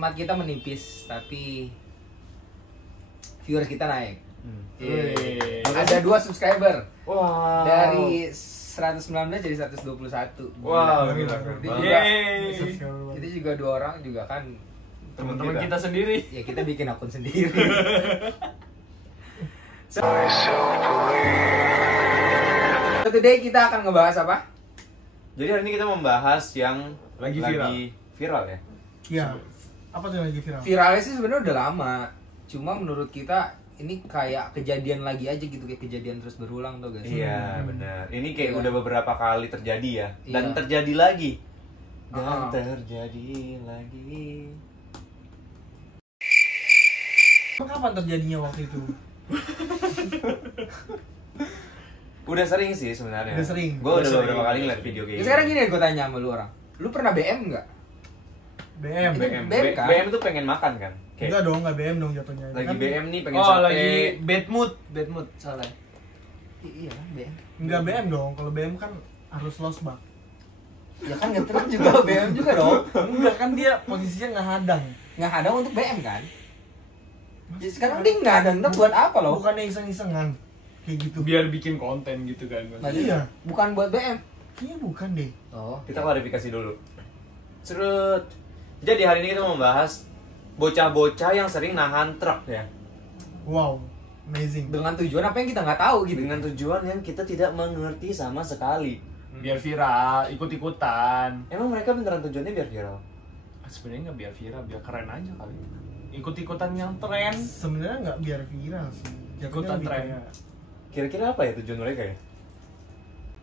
semangat kita menipis, tapi viewers kita naik. Ada 2 subscriber. Wow. Dari 119 jadi 121. Wow, gila. Itu juga 2 orang juga kan Teman-teman kita sendiri. ya kita bikin akun sendiri. Today kita akan ngebahas apa? Jadi hari ini kita membahas yang Lagi viral ya. Iya. Apa tuh yang lagi viral? Viralnya sih sebenarnya udah lama. Cuma menurut kita ini kayak kejadian lagi aja gitu, kayak kejadian terus berulang tuh guys. Iya, benar. Ini kayak Iya. udah beberapa kali terjadi ya. Dan Iya. terjadi lagi. Dan Ah. terjadi lagi. Emang kapan terjadinya waktu itu? Udah sering sih sebenarnya. Udah sering. Gue udah beberapa kali ngeliat video kayak Ya, sekarang gini gue tanya sama lu orang. Lu pernah BM nggak? BM. Itu BM. BM kan? BM tuh pengen makan kan? Enggak dong, enggak BM dong jatuhnya. Lagi Kan BM nih pengen Oh, sate. lagi bad mood salah. Iya BM. enggak BM dong. Kalau BM kan harus lost bak. Ya kan ngetruk juga BM juga dong. Enggak kan dia posisinya nggak hadang. Nggak ada untuk BM kan? Ya, sekarang dia nggak ada ntar buat apa loh? Bukannya iseng-isengan kayak gitu. Biar bikin konten gitu kan. Iya. Bukan buat BM. Kayaknya bukan deh. Oh. Kita klarifikasi dulu. Serut. Jadi hari ini kita mau membahas bocah-bocah yang sering nahan truk ya. Wow. Amazing. Dengan tujuan apa yang kita nggak tahu gitu. Dengan tujuan yang kita tidak mengerti sama sekali. Biar viral, ikut-ikutan. Emang mereka beneran tujuannya biar viral? Sebenarnya nggak biar viral, biar keren aja kali. Ikut-ikutan yang tren. Sebenarnya nggak biar viral sih. Jatuhnya Ikutan lebih tren. kayak- Kira-kira apa ya tujuan mereka ya?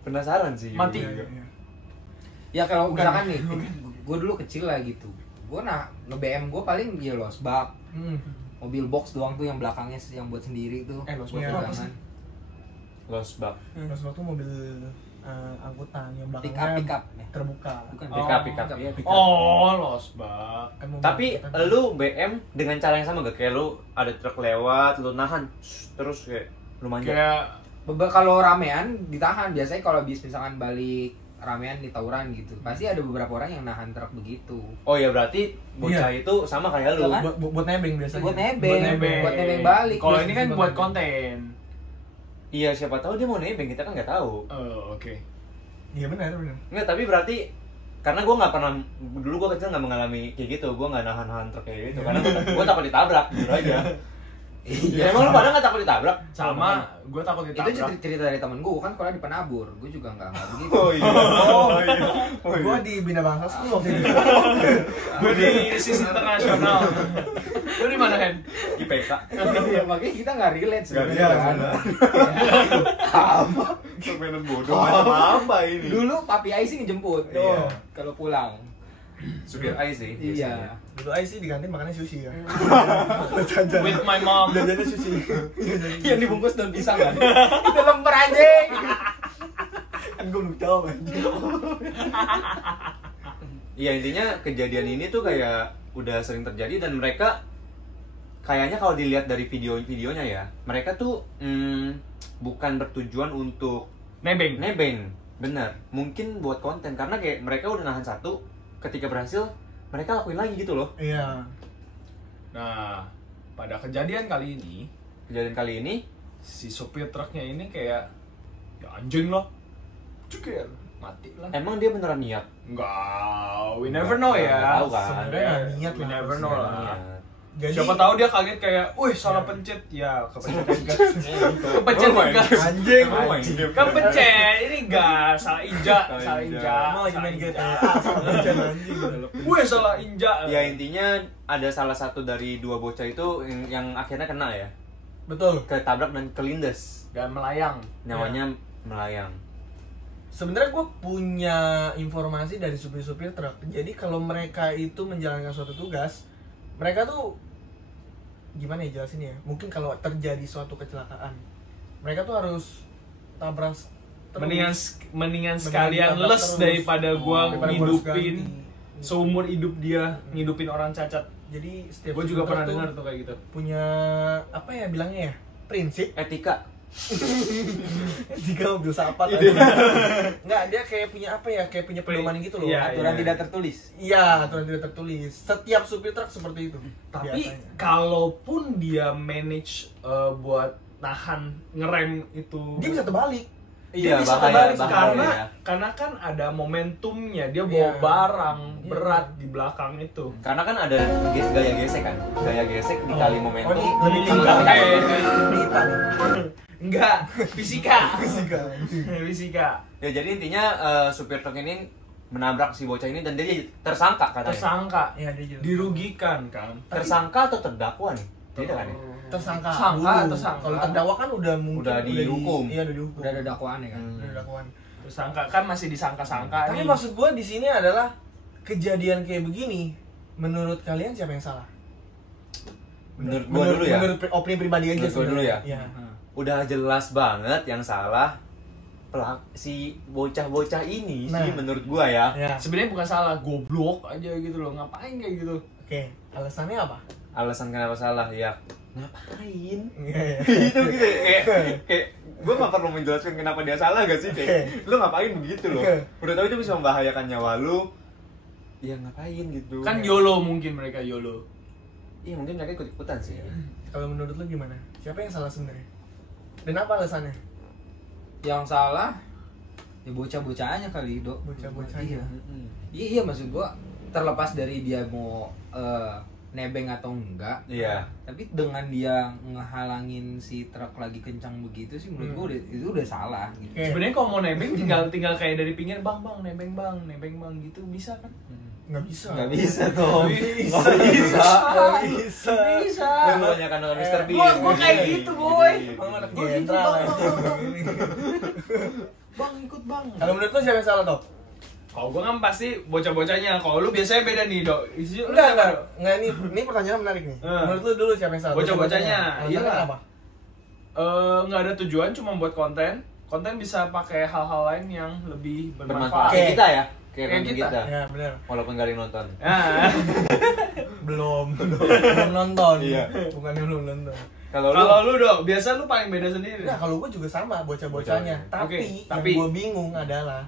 Penasaran sih. Mati. juga. Iya. Ya kalau Bukan. misalkan nih, gue dulu kecil lah gitu. Gue nge-BM gue paling ya lost bak. Hmm. Mobil box doang tuh yang belakangnya yang buat sendiri tuh. Lost Iya. bak apa sih? Jangan. Lost bug. Terus waktu mobil angkutan yang Pick belakangnya up. terbuka. Bukan Pick up, pick up. Iya, pick up. Oh, lost bak. Kan mobil Tapi angkutan. lu BM dengan cara yang sama gak? Kayak lu ada truk lewat, lu nahan, terus kayak lu manjat. Kayak Kalau ramean ditahan. Biasanya kalau bis misalkan balik ramean di tawuran gitu, pasti ada beberapa orang yang nahan truk begitu. Oh ya berarti bocah itu sama kayak lu. Iya kan? buat nebeng biasanya. Buat nebeng. nebeng. Buat nebeng balik. Kalau Biasanya ini kan buat buat nebeng. konten. Iya siapa tahu dia mau nebeng, kita kan nggak tahu. Oh, oke. Iya benar. Nggak, tapi berarti karena gue nggak pernah, dulu gue kecil nggak mengalami kayak gitu, gue nggak nahan truk kayak gitu karena gue takut ditabrak gitu aja. Ya, emang lu pada nggak takut ditabrak? Sama, gue takut Itu ditabrak. cerita dari temen gue kan, kalau di Penabur, gue juga nggak begitu. Oh iya. Gua di Bina Bangsa 10 waktu itu. Gue di sisi internasional. Lu di mana, Hen? IPK. Iya, makanya kita nggak relate sebenarnya Iya, kan. Apa? Permainan bodoh macam apa ini? Dulu papi Ai sih ngejemput. Iya. Kalau pulang. Supir AI sih. Iya. Dulu Ai sih di kantin makannya sushi ya. With my mom. Jajannya sushi. Yang dibungkus daun pisang kan. Itu lemper anjing. Kan gua belum tahu anjing. Iya intinya kejadian ini tuh kayak udah sering terjadi dan mereka kayaknya kalau dilihat dari videonya ya, mereka tuh bukan bertujuan untuk Nebeng. bener. Mungkin buat konten karena kayak mereka udah nahan satu, ketika berhasil mereka lakuin lagi gitu loh. Iya. Nah, pada kejadian kali ini, Kejadian kali ini si supir truknya ini kayak ya anjing lah. Cukir, mati lah. emang dia beneran niat. Enggak, we never know Nggak ya. tahu kan. Sebenarnya nggak niat We lah, never harusnya know Nggak lah. niat. Jadi Siapa tahu dia kaget kayak, wih salah pencet. Ya, kepencet gas. Kepencet Oh my gas. God. anjing. Oh my God. Kepencet, ini gas, salah injak, Salah salah injak. injak. Emang lagi main salah GTA injak. sama anjing. Wih salah injak. Ya intinya ada salah satu dari dua bocah itu yang akhirnya kena ya, Betul. ketabrak dan kelindes, Dan melayang. nyawanya melayang. Sebenarnya gue punya informasi dari supir-supir truk. Jadi kalau mereka itu menjalankan suatu tugas, mereka tuh gimana ya jelasin ya? Mungkin kalau terjadi suatu kecelakaan, mereka tuh harus tabrak terus. Mendingan sekalian ditabrak les terus. daripada gua Daripada gua harus ngidupin ganti. seumur hidup dia ngidupin orang cacat. Jadi setiap Gue juga supir pernah truk tuh dengar tuh kayak gitu. punya apa ya bilangnya ya? Prinsip. Etika. Tiga mobil sapat. Enggak, dia kayak punya apa ya? Kayak punya pedoman gitu loh. Iya, Aturan iya. tidak tertulis. Iya, aturan tidak tertulis. Setiap supir truk seperti itu. Tapi biasanya. kalaupun dia manage buat nahan ngerem itu, Dia bisa terbalik. Iya, bisa bahaya, terbalik karena ya. karena kan ada momentumnya, dia bawa Iya. barang Iya. berat di belakang itu. Karena kan ada gaya gesek kan, gaya gesek dikali momentum. Oh, ini lebih tinggi. Kita nih. Enggak, fisika. Fisika. Fisika. Ya jadi intinya supir truk ini menabrak si bocah ini dan dia tersangka katanya. Tersangka, Iya, dia juga. dirugikan kan. Tersangka atau terdakwa nih? Tidak kan ya? Tersangka. Tersangka, dulu. tersangka. Kalau terdakwa kan udah mungkin Udah dihukum. Iya, udah dihukum. Udah ada dakwaan ya kan. Udah dakwaan. Tersangka kan masih disangka-sangka Tapi nih. maksud gua di sini adalah kejadian kayak begini. Menurut kalian siapa yang salah? Menurut gua dulu ya. Menurut opini pribadi aja Menurut gua dulu sebenarnya. ya. Iya. Udah jelas banget yang salah si bocah-bocah ini Nah. sih menurut gua ya. Ya. Sebenarnya bukan salah, goblok aja gitu loh. Ngapain kayak gitu? Oke, alasannya apa? Alasan kenapa salah ya ngapain? Iya, iya. Gitu kayak gue gak perlu menjelaskan kenapa dia salah gak sih kayak lu ngapain begitu loh, udah tahu itu bisa membahayakan nyawa lu, ya ngapain gitu Kan YOLO mungkin mereka YOLO. iya mungkin mereka ikut ikutan sih. Kalau menurut lu gimana? Siapa yang salah sebenarnya? Dan apa alasannya? Yang salah ya bocah-bocahnya kali, Dok. Bocah-bocahnya. Iya. Iya, maksud gua terlepas dari dia mau nebeng atau enggak, Iya. tapi dengan dia ngehalangin si truk lagi kencang begitu sih menurut gua itu udah salah gitu. Oke. Sebenarnya kalau mau nebeng tinggal kayak dari pinggir, bang nebeng bang gitu bisa kan? Nggak bisa. Nggak bisa tuh. Bisa. Nggak bisa. Bisa. Lu banyak kan nonton Mr. Bean. Gua kayak gitu, boy. Bang anak Gua gitu, jenderal. Bang. ya. Bang ikut bang. Kalau menurut lu siapa yang salah, Dok? Kalau gua kan pasti bocah-bocahnya. Kalau lu biasanya beda nih, Dok. Lu Enggak, siapa, Dok? enggak. Ini pertanyaan menarik nih. Eh. Menurut lu dulu siapa yang salah? Bocah-bocahnya. Alasannya Iyalah. apa? Nggak ada tujuan, cuma buat konten. Konten bisa pakai hal-hal lain yang lebih Bermanfaat. bermanfaat. Oke. Kayak kita ya, kayak Kayak konten kita. kita. Ya, benar. Walaupun gak ada yang nonton. Nah, Belum nonton. Iya. Bukannya belum nonton. Kalau lu kalau lu, Dok, biasa lu paling beda sendiri. Nah, kalau gue juga sama bocah-bocahnya. Oke, Tapi yang gue bingung adalah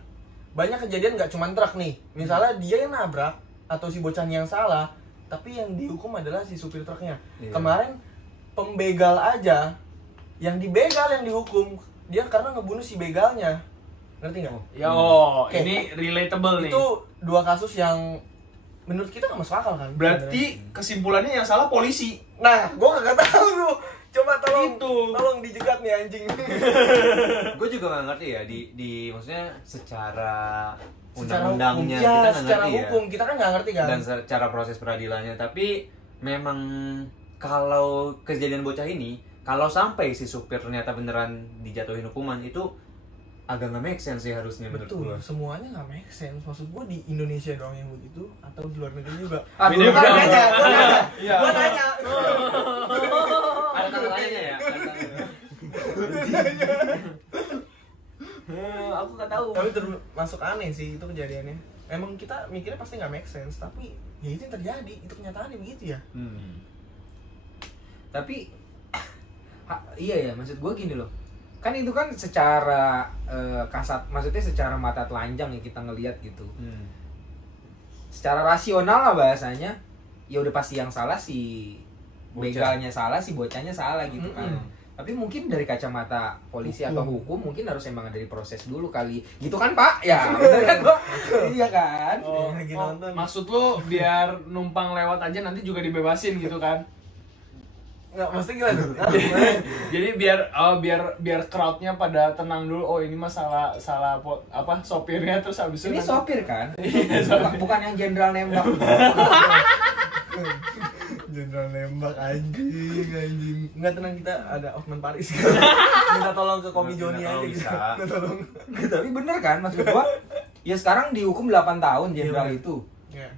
banyak kejadian nggak cuma truk nih. Misalnya dia yang nabrak atau si bocahnya yang salah, tapi yang dihukum adalah si supir truknya. Iya. Kemarin pembegal aja yang dibegal yang dihukum dia karena ngebunuh si begalnya. Ngerti nggak? Yo, Oke. ini relatable nih. Itu dua kasus yang menurut kita nggak masuk akal kan? Berarti kesimpulannya yang salah polisi. Nah, gue kagak tahu tuh. Coba tolong, Itu. tolong dijegat nih anjing. gue juga gak ngerti ya di maksudnya secara Secara undang-undangnya hukum. Ya, kita nggak secara ngerti hukum ya. kita kan nggak ngerti kan. Dan secara proses peradilannya, tapi memang kalau kejadian bocah ini, kalau sampai si supir ternyata beneran dijatuhin hukuman, itu agak nggak make sense sih harusnya menurut Betul, gue. semuanya nggak make sense. Maksud gue di Indonesia doang yang begitu atau di luar negeri juga? Ah, Beda dulu kan beda. nanya, gua nanya. Iya. Gue nanya. Ada tanya ya. Aku nggak tahu. Tapi termasuk aneh sih itu kejadiannya. Emang kita mikirnya pasti nggak make sense, tapi ya itu yang terjadi, itu kenyataannya begitu ya. Tapi iya ya, maksud gue gini loh. Kan itu kan secara kasat, maksudnya secara mata telanjang ya kita ngelihat gitu. Secara rasional lah bahasanya, ya udah pasti yang salah si begalnya salah, si bocahnya salah gitu kan. Tapi mungkin dari kacamata polisi atau hukum mungkin harus emang dari proses dulu kali. Gitu kan, Pak? Ya, bener kan, Pak? Iya kan? Oh, Lagi oh, nonton. maksud lu biar numpang lewat aja nanti juga dibebasin gitu kan? Nggak, mesti gimana? Jadi biar crowdnya pada tenang dulu. Oh ini mah salah sopirnya, terus habis itu Ini nanti- sopir kan? Bukan yang jenderal nembak. Jenderal nembak anjing. Nggak, tenang, kita ada Osman Paris. Minta tolong ke Komi Joni aja gitu. Bisa. Minta tolong. Tapi bener kan maksud gua? Ya sekarang dihukum 8 tahun jenderal Iya. itu. Ya.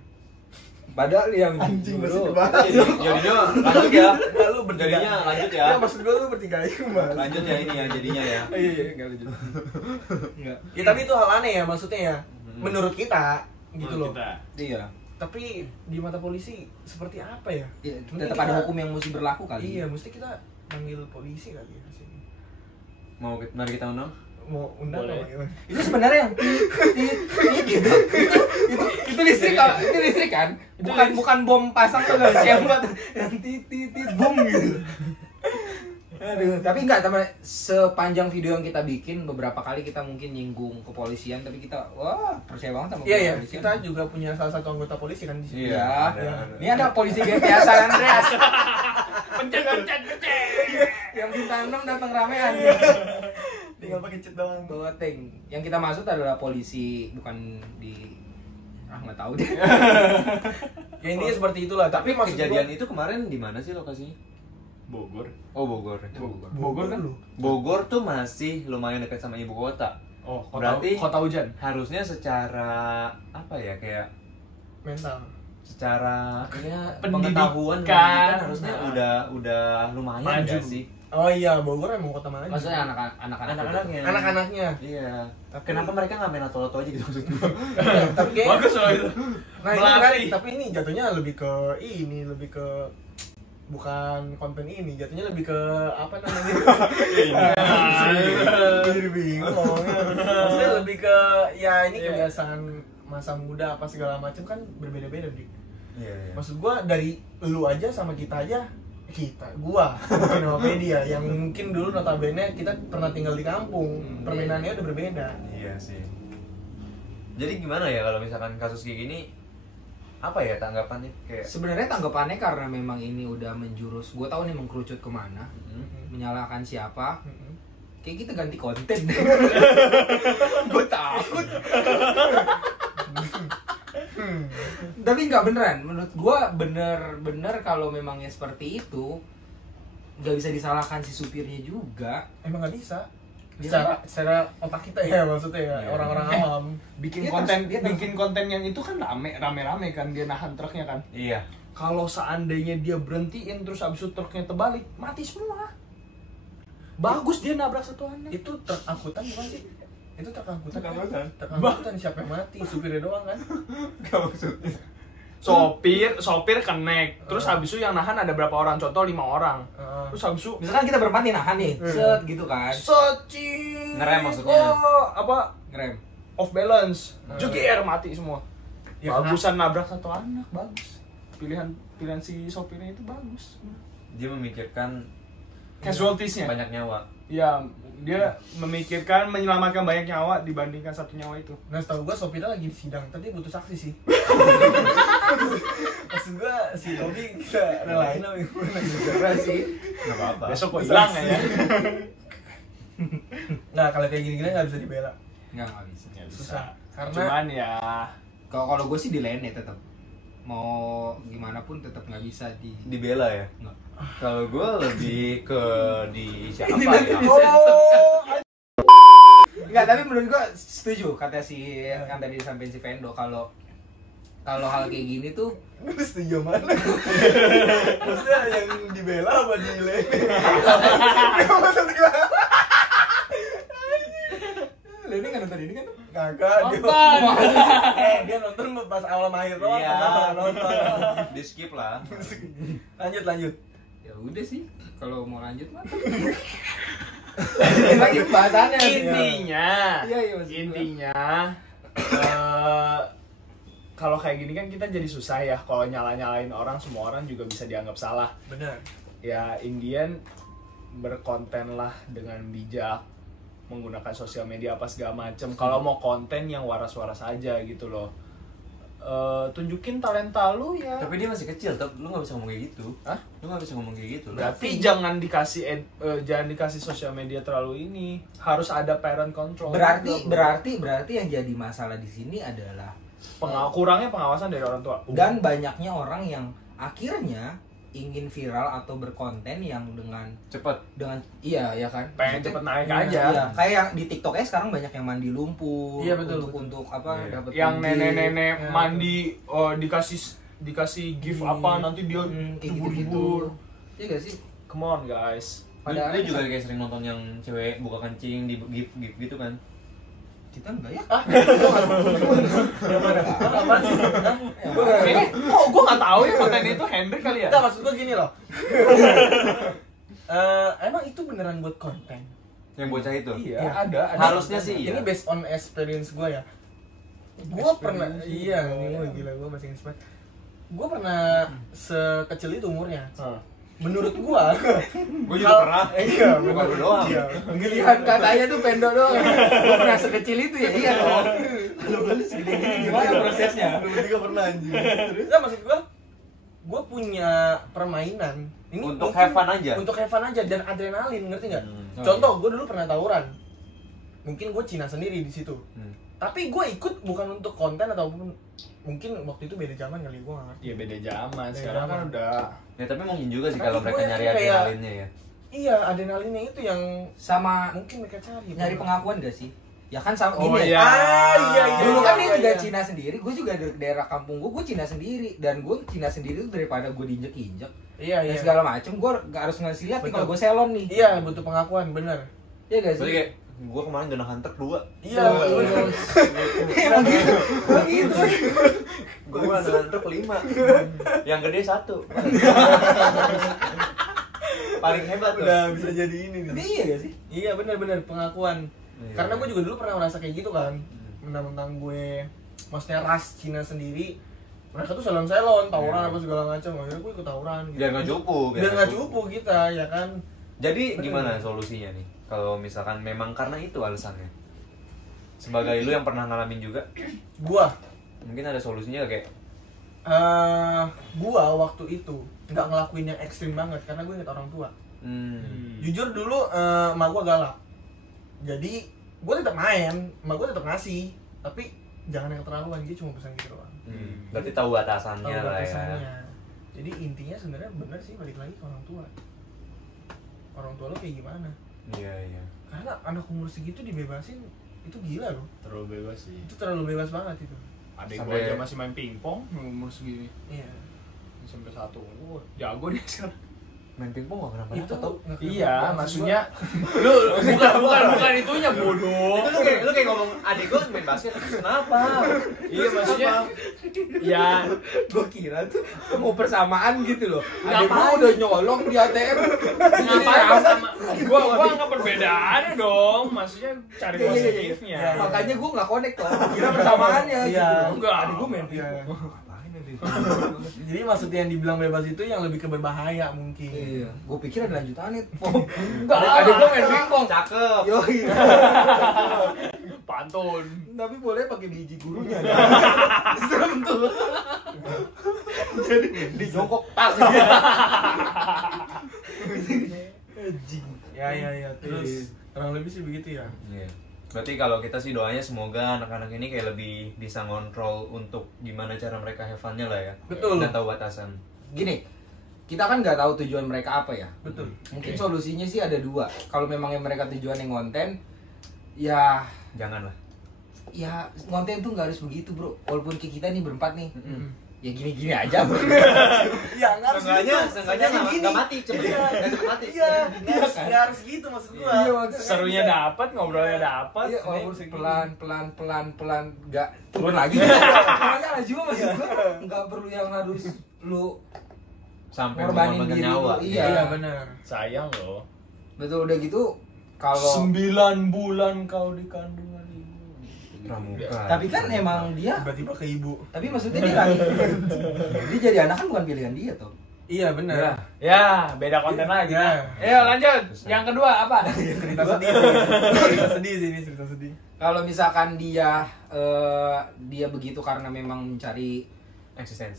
Padahal yang Anjing masih dulu- dibahas. Jadinya lanjut ya. Nggak, lu bertiga. Jadinya lanjut ya. Ya maksud gue lu bertiga aja kembali. Lanjut ya ini ya jadinya ya. Iya, enggak lanjut. Enggak. Ya tapi itu hal aneh ya maksudnya ya. Menurut kita gitu loh. Kita. Iya. Tapi di mata polisi seperti apa ya? Ya, Mungkin tetap ada kita- hukum yang mesti berlaku kali. Iya, mesti kita panggil polisi kali ya sini. Mari kita undang. Mau undang Boleh. apa gimana? Itu sebenarnya yang tit gitu. Itu listrik itu listrik kan? Bukan bom pasang tuh guys, yang buat yang tit boom gitu. Aduh, tapi enggak teman, sepanjang video yang kita bikin beberapa kali kita mungkin nyinggung kepolisian, tapi kita percaya banget sama Iya, kepolisian. kita juga punya salah satu anggota polisi kan di sini. Iya. Ada. Ini ada polisi kayak biasa kan, Andreas. Pencet. Yang bintang 6 datang ramean. Tinggal pakai cat doang. Bawa tank. Yang kita maksud adalah polisi, bukan di nggak tahu deh. Ya intinya seperti itulah. Tapi maksud kejadian gua- itu kemarin di mana sih lokasinya? Bogor. Oh, Bogor. Bogor kan? Bogor tuh masih lumayan dekat sama ibu kota. Oh, Berarti- kota hujan. Harusnya secara apa ya, kayak mental. secara ya Pendidikan. pendidikan harusnya udah lumayan Maju. nggak sih? Oh iya, Bogor emang kota maju. Maksudnya anak-anak Anak-anaknya. Anak-anaknya. Iya. Kenapa mereka nggak main atau aja gitu maksud gue? Ya, tapi kayak Bagus loh itu. nah, ini Melatih. menarik, tapi ini jatuhnya lebih ke bukan konten ini, jatuhnya lebih ke apa namanya? Jadi bingung ngomongnya. Maksudnya lebih ke ya ini kebiasaan masa muda apa segala macam kan berbeda-beda, Dik. Iya. Maksud gua dari lu aja sama kita aja, gua mungkin sama Media yang mungkin dulu notabene kita pernah tinggal di kampung, permainannya udah berbeda. Iya sih. Jadi gimana ya kalau misalkan kasus kayak gini, apa ya tanggapannya kayak? Sebenarnya tanggapannya karena memang ini udah menjurus, gue tahu nih mengkerucut kemana, Hmm. menyalahkan siapa, kayak kita ganti konten. Gue takut. Tapi nggak beneran, menurut gue bener kalau memangnya seperti itu, nggak bisa disalahkan si supirnya juga. Emang nggak bisa. Dia Secara otak kita ya maksudnya ya, Iya. orang-orang awam. Bikin Dia konten terus- dia terus- bikin konten yang itu kan rame kan dia nahan truknya kan. Iya. Kalau seandainya dia berhentiin terus abis itu truknya terbalik, mati semua. Bagus dia nabrak satu anak. Itu truk angkutan bukan sih? Itu truk angkutan. Truk angkutan. Truk angkutan siapa yang mati? Supirnya doang kan? Gak maksudnya. Sopir connect. Terus habis itu yang nahan ada berapa orang? Contoh 5 orang. Terus habis itu Misalkan kita berempat nih nahan nih, set gitu kan, searching. Ngerem maksudnya. Oh, apa? ngerem. Off balance. Jegir mati semua. Ya, Bagusan nabrak satu anak, bagus. Pilihan si sopirnya itu bagus. Dia memikirkan Casualties-nya. banyak nyawa. Ya, dia memikirkan menyelamatkan banyak nyawa dibandingkan satu nyawa itu. Nah, setahu gua sopirnya lagi di sidang, tadi butuh saksi sih. Maksud gua si Robi bisa relain apa gimana sih? Gak apa-apa. Besok gua hilang ya. Nah, kalau kayak gini-gini nggak bisa dibela. Nggak bisa. Susah. Karena Cuman ya Kalau gue sih dilene tetap, mau gimana pun tetap nggak bisa Dibela ya. Nggak. Kalau gue lebih ke di siapa Ini ya? nanti Enggak, tapi menurut gua setuju kata si yang tadi disampaikan si Vendo, kalau hal kayak gini tuh lu setuju mana? Maksudnya yang dibela apa dilene? Maksud gua Leni nggak nonton ini kan? kagak dia. Nonton. Dia nonton pas awal akhir doang, Iya. kenapa nonton? Di skip lah. Lanjut. Ya udah sih, kalau mau lanjut mah. Lagi bahasannya. Intinya, Iya, iya, maksud gua. intinya kalau kayak gini kan kita jadi susah ya kalau nyalain orang, semua orang juga bisa dianggap salah. Benar. Ya Indian berkonten lah dengan bijak, menggunakan sosial media apa segala macem. Kalau mau konten yang waras-waras aja gitu loh. Tunjukin talenta lu ya. Tapi dia masih kecil, lu nggak bisa ngomong kayak gitu. Hah? Lu nggak bisa ngomong kayak gitu. Berarti jangan dikasih sosial media terlalu ini. Harus ada parent control. Berarti yang jadi masalah di sini adalah Kurangnya pengawasan dari orang tua. dan banyaknya orang yang akhirnya ingin viral atau berkonten yang dengan cepet. iya ya kan, Pengen maksudnya, cepet naik iya, aja. iya. Kayak yang di TikToknya sekarang banyak yang mandi lumpur, Iya, betul, untuk apa Iya. dapat Yang duit. nenek-nenek Ya, mandi dikasih gift apa nanti dia kayak hibur-hibur. gitu-gitu. Iya gak sih? Come on guys. Padahal Lu juga kayak sering nonton yang cewek buka kencing di gift gitu kan? kita enggak ya? Apa sih? Kayaknya kok gue nggak tahu ya konten itu Hendrik kali ya. Enggak, maksud gua gini loh. Emang itu beneran buat konten? Yang bocah itu. Iya, Iya. ada. Harusnya sih iya. Ini based on experience gue ya. Gue pernah, iya, ini gue gila, gue masih inspired. Gue pernah sekecil itu umurnya. Menurut gue juga pernah. Iya, Bukan lu doang. Iya. Giliran katanya tuh pendok doang. Gue pernah sekecil itu ya, iya dong. Lu segini-gini gimana prosesnya? Lu juga pernah anjing. Terus nah, maksud gue punya permainan ini Untuk mungkin have fun aja? Untuk have fun aja dan adrenalin, ngerti nggak? Oh, Contoh, gue dulu pernah tawuran. Mungkin gue Cina sendiri di situ. Tapi gue ikut bukan untuk konten ataupun mungkin waktu itu beda zaman kali, gue nggak ngerti. Iya beda zaman. Beda Sekarang kan zaman. udah Ya tapi mungkin juga sih Tapi kalau gue mereka nyari kayak- adrenalinnya ya. Iya, adrenalinnya itu yang Sama mungkin mereka cari. nyari pengakuan gak sih? Ya kan sama Oh gini iya. ya. Iya. Dulu kan dia iya, juga iya. Cina sendiri, gue juga dari daerah kampung gue Cina sendiri, dan gue Cina sendiri tuh daripada gue diinjek-injek Iya, dan iya. segala macem, gue gak harus ngasih lihat nih Betul. kalau gue selon nih. Iya, butuh pengakuan, bener. Iya gak Berarti sih? kayak gue kemarin udah hunter 2. Iya, Oh, bener. Emang gitu, emang gitu. Gue udah hunter 5. Yang gede 1. Paling hebat tuh. Udah bisa jadi ini Tapi nih. iya gak sih? Iya, bener-bener pengakuan. Iya. Karena gue juga dulu pernah merasa kayak gitu kan. Mentang-mentang gue, maksudnya ras Cina sendiri, mereka tuh salon-salon, tawuran Iya. apa segala macam. Akhirnya gue ikut tawuran. Gitu. Biar nggak cupu. Biar nggak cupu kita, ya kan. Jadi Bener. gimana solusinya nih? Kalau misalkan memang karena itu alasannya. Sebagai lu yang pernah ngalamin juga, Gua, mungkin ada solusinya kayak gua waktu itu nggak ngelakuin yang ekstrim banget karena gue inget orang tua. Jujur dulu emak gua galak. Jadi gue tetap main, emak gua tetap ngasih, tapi jangan yang terlaluan, dia cuma pesan gitu doang. Berarti tahu batasannya Tahu lah ya. batasannya. Jadi intinya sebenarnya benar sih, balik lagi ke orang tua. Orang tua lo kayak gimana? Iya, iya. Karena anak umur segitu dibebasin itu gila loh. terlalu bebas sih. Itu terlalu bebas banget itu. Adik Sampai- gua aja masih main pingpong umur segini. Iya. SMP 1. Wah, jago dia sekarang. Main pingpong gak pernah Itu tau. nggak Iya, kenapa. maksudnya lu bukan itunya bodoh. Itu lu kayak ngomong adik gua main basket terus kenapa? Iya, maksudnya ya Gue kira tuh mau persamaan gitu loh. Ada Ngapain? gue udah nyolong di ATM. ngapain sama gua nggak perbedaannya dong, maksudnya cari Iya, iya, iya. positifnya. Iya, iya. Makanya gue gak connect tuh. Kira persamaannya Iya. gitu. Enggak. Adik gue main Iya. pingpong. Ngapain ya pingpong? Jadi maksudnya yang dibilang bebas itu yang lebih ke berbahaya mungkin. Iya. Gue pikir ada lanjutannya. Enggak, Adik gue main pingpong. Cakep. Yo iya. pantun. Tapi boleh pakai biji gurunya. Serem tuh. Jadi di jongkok tas. Ya. Terus kurang lebih sih begitu ya. Iya. Berarti kalau kita sih doanya semoga anak-anak ini kayak lebih bisa ngontrol untuk gimana cara mereka have fun-nya lah ya. Betul. Dan tahu batasan. Gini, kita kan nggak tahu tujuan mereka apa ya. Betul. Mungkin Oke. solusinya sih ada dua. Kalau memang yang mereka tujuannya konten, ya Janganlah. konten tuh nggak harus begitu bro. Walaupun kita nih berempat nih, Mm-mm. ya gini-gini aja bro. Ya nggak harus gitu. Seenggaknya nggak mati, cepet nggak mati. Iya, nggak harus gitu maksud gua. Iya, maksudnya Serunya dapat, ngobrolnya dapat. Iya, walaupun Ini pelan nggak turun lagi. Makanya juga maksud gua nggak perlu yang harus lu Sampai ngorbanin mengorbankan diri nyawa. lu. Iya. Iya benar. sayang loh. Betul udah gitu kalau 9 bulan kau di kandungan ibu. Pramuka. tapi kan emang dia Tiba-tiba ke ibu. tapi maksudnya dia lagi dia jadi anak kan bukan pilihan dia tuh. Iya benar. Ya, beda konten lagi. Ya. Ayo lanjut. Yang kedua apa? Cerita sedih sih. Cerita sedih sih ini, cerita sedih. Kalau misalkan dia begitu karena memang mencari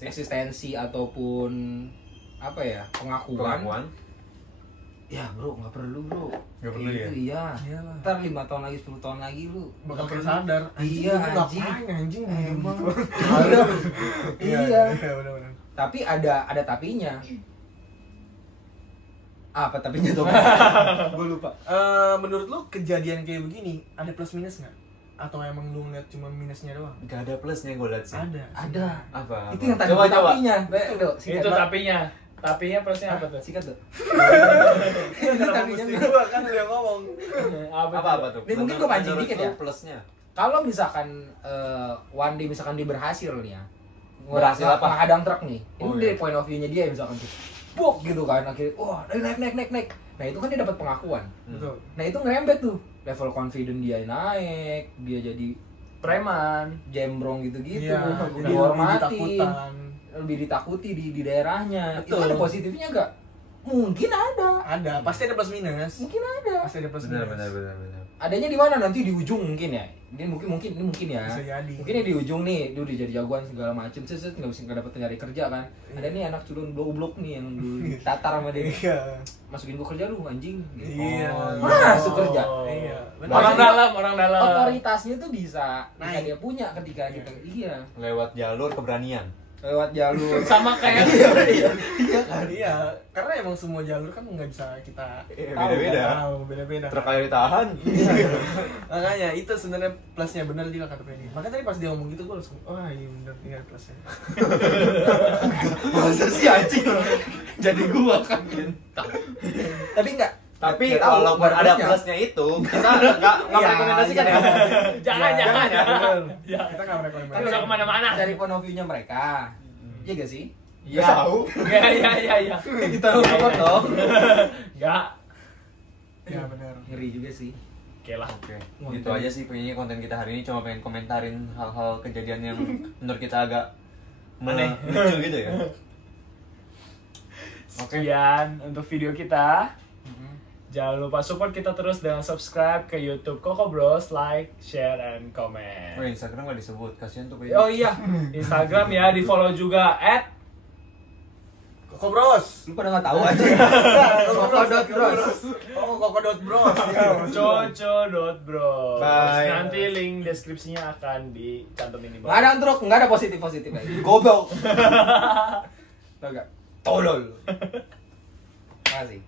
eksistensi ataupun apa ya pengakuan. Ya bro nggak perlu bro. Nggak perlu Kayak ya? gitu, iya. Iyalah. Ntar 5 tahun lagi 10 tahun lagi lu Bakal nggak kayak perlu. sadar. Iya Lu anjing. ngapain anjing Emang. Ada. Iya. benar-benar. Tapi ada tapinya. Apa tapinya tuh? Gue lupa. Menurut lu kejadian kayak begini ada plus minus nggak? Atau emang lu ngeliat cuma minusnya doang? Gak ada plusnya gue liat sih. Ada. Apa? Itu yang tadi Coba, gua tapinya. Itu Itu tapinya. Tapinya plusnya apa tuh? Sikat tuh. Itu Kenapa tapinya mesti gua kan lu yang ngomong. Apa tuh? Ini mungkin gua pancing Menurut dikit lu ya. Plusnya. Kalau misalkan one day misalkan dia berhasil nih ya. Berhasil apa? Menghadang truk nih. Ini Oh, dari iya. point of view-nya dia misalkan tuh. bok gitu kan, akhirnya wah naik. Nah itu kan dia dapat pengakuan. Betul. Nah itu ngerembet tuh, level confident dia naik, dia jadi Preman. jembrong gitu-gitu, Iya, jadi lebih dihormati, ditakutan. lebih ditakuti di daerahnya. Itu Betul. ada positifnya nggak? Mungkin ada, Ada, pasti ada plus minus. mungkin ada. Pasti ada plus Benar, minus. benar. Adanya di mana nanti di ujung mungkin ya. Ini mungkin ya. Bisa jadi. Mungkin ya di ujung nih, dia udah jadi jagoan segala macem, nggak dapet nyari kerja kan. Ada nih anak culun blok nih yang dulu ditatar sama dia. Iya. Masukin gua kerja lu anjing. Gitu. Iya. Masuk kerja. Iya. benar. Orang dalam. Otoritasnya tuh bisa Naik. dia punya ketika kita iya Lewat jalur keberanian. lewat jalur. Sama kayak Iya, karena emang semua jalur kan nggak bisa kita Beda-beda. tahu, beda-beda. Truk air ditahan. Makanya itu sebenarnya plusnya benar juga kata Penny. Makanya tadi pas dia ngomong gitu gue langsung, wah iya benar ini ada plusnya. Masa sih anjing. Jadi gua kan. Tapi enggak. Tapi Nggak tahu, walaupun nggak ada plusnya. plusnya itu, kita nggak merekomendasikan ya. jangan. Ya, kita nggak Kan merekomendasikan. udah kemana-mana. Dari point of view-nya mereka. Iya gak sih? Iya. Tahu. Iya. Kita support dong. Enggak. Ya benar. Ngeri juga sih. Oke lah. Oke, gitu aja sih punya konten kita hari ini, cuma pengen komentarin hal-hal kejadian yang menurut kita agak Aneh. lucu gitu ya. Oke. Sekian untuk video kita. Jangan lupa support kita terus dengan subscribe ke YouTube Koko Bros, like, share, and comment. Oh, Instagram nggak disebut, kasihan tuh Oh iya, Instagram ya di follow juga Koko Bros. Lu pada nggak tahu aja. Koko.bros. Oh, Koko.bros. @coco.bros. Bye. Nanti link deskripsinya akan dicantumin di Nggak bawah. ada antruk, nggak ada positif lagi. Goblok. Tau gak? Tolol. Makasih.